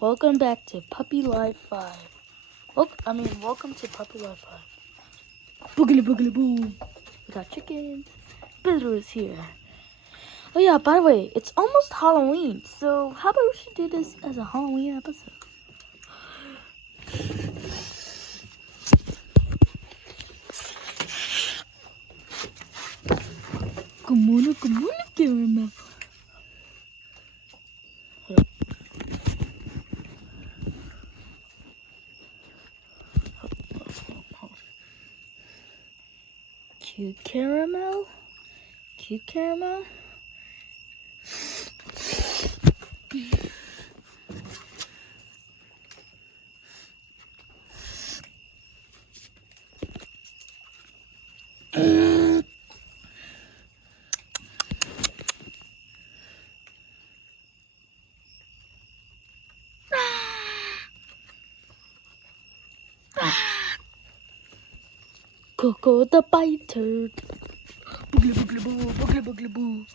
Welcome back to Puppy Life 5. Welcome to Puppy Life 5. Boogly boogly boo. We got chickens. Bitter is here. Oh yeah, by the way, it's almost Halloween, so how about we should do this as a Halloween episode? Come on, Caramel. Cute Caramel? Cute Caramel? Coco the biter. Boogly boogly boo, boogly boogly boo.